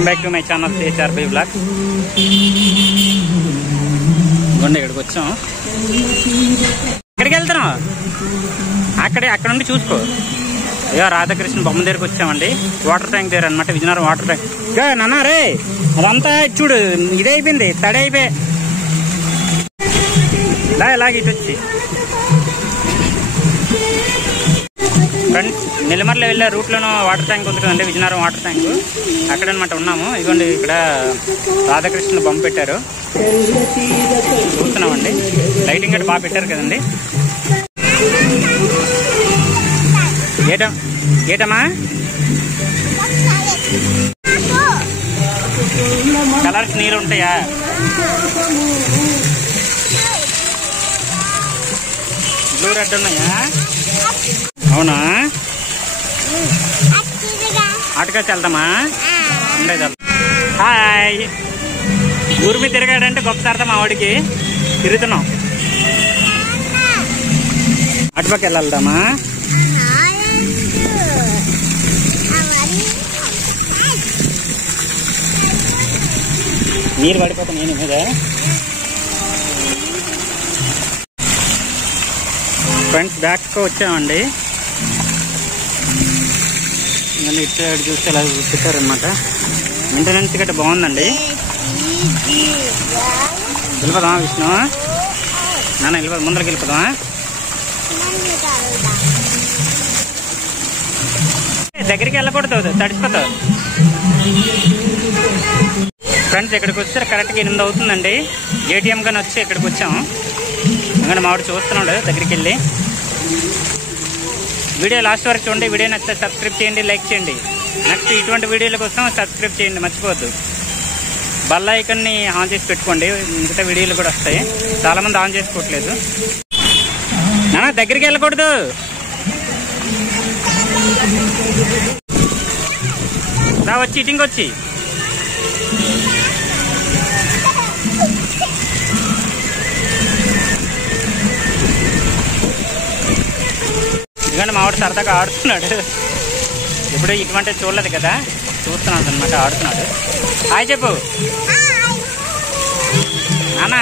Welcome back to my channel CHRB blog. ఇవ్వండి ఇక్కడికి వచ్చాం. ఎక్కడికి వెళ్తున్నాం? అక్కడ నుండి చూసుకో. అయ్యో రాధాకృష్ణ బొమ్మ దగ్గరికి వచ్చామండి. వాటర్ ట్యాంక్ దగ్గర అనమాట, విజయనగరం వాటర్ ట్యాంక్. నాన్న రే అదంతా చూడు, ఇదే అయిపోయింది, తడి అయిపోయి ఇలాగ ఇటు వచ్చి ఫ్రెండ్స్ నెల్లిమర్ల వెళ్ళే రూట్లోనూ వాటర్ ట్యాంక్ ఉంది కదండి, విజయనగరం వాటర్ ట్యాంక్. అక్కడనమాట ఉన్నాము. ఇదిగోండి ఇక్కడ రాధాకృష్ణ బొమ్మ పెట్టారు, చూస్తున్నామండి. లైటింగ్ గట్రా బాగా పెట్టారు కదండి. ఏటమ్మా కలర్స్ నీళ్ళు ఉంటాయా? బ్లూ రెడ్ ఉన్నాయా? అవునా, అటుకొచ్చి వెళ్తామా? ఉండేది. హాయ్, ఊరి మీద తిరగాడంటే గొప్ప సరదా మా వాడికి. తిరుగుతున్నాం. అటుపక్క వెళ్దామా? నీరు పడిపోతా నేను మీద. ఫ్రెండ్స్ బ్యాక్ వచ్చామండి. ఇటు సైడ్ చూస్తే ఇలా పెట్టారనమాట. మెయింటెనెన్స్ గట్రా బాగుందండి. వెళ్ళిపోదామా విష్ణు? నాన్న వెళ్ళిపోదాం, ముందరికి వెళ్ళిపోదామా? దగ్గరికి వెళ్ళకూడదు, తడిసిపోతావు. ఫ్రెండ్స్ ఇక్కడికి వచ్చారు కరెక్ట్గా 8 అవుతుందండి. ATM గాని వచ్చి ఇక్కడికి వచ్చాము. ఎందుకంటే మావాడు చూస్తున్నాడు, దగ్గరికి వెళ్ళి. వీడియో లాస్ట్ వరకు చూడండి. వీడియో నచ్చితే సబ్స్క్రైబ్ చేయండి, లైక్ చేయండి. నెక్స్ట్ ఇటువంటి వీడియోల కోసం సబ్స్క్రైబ్ చేయండి, మర్చిపోవద్దు. బెల్ ఐకాన్ని ఆన్ చేసి పెట్టుకోండి, మిగతా వీడియోలు కూడా వస్తాయి. చాలా మంది ఆన్ చేసుకోవట్లేదు. నాన్న దగ్గరికి వెళ్ళకూడదు. వచ్చి ఇటింగ్ వచ్చి ఎందుకంటే మావాడు సరదాగా ఆడుతున్నాడు. ఇప్పుడు ఇటువంటి చూడలేదు కదా, చూస్తున్నాడు అనమాట, ఆడుతున్నాడు. హాయ్ చెప్పు నాన్న.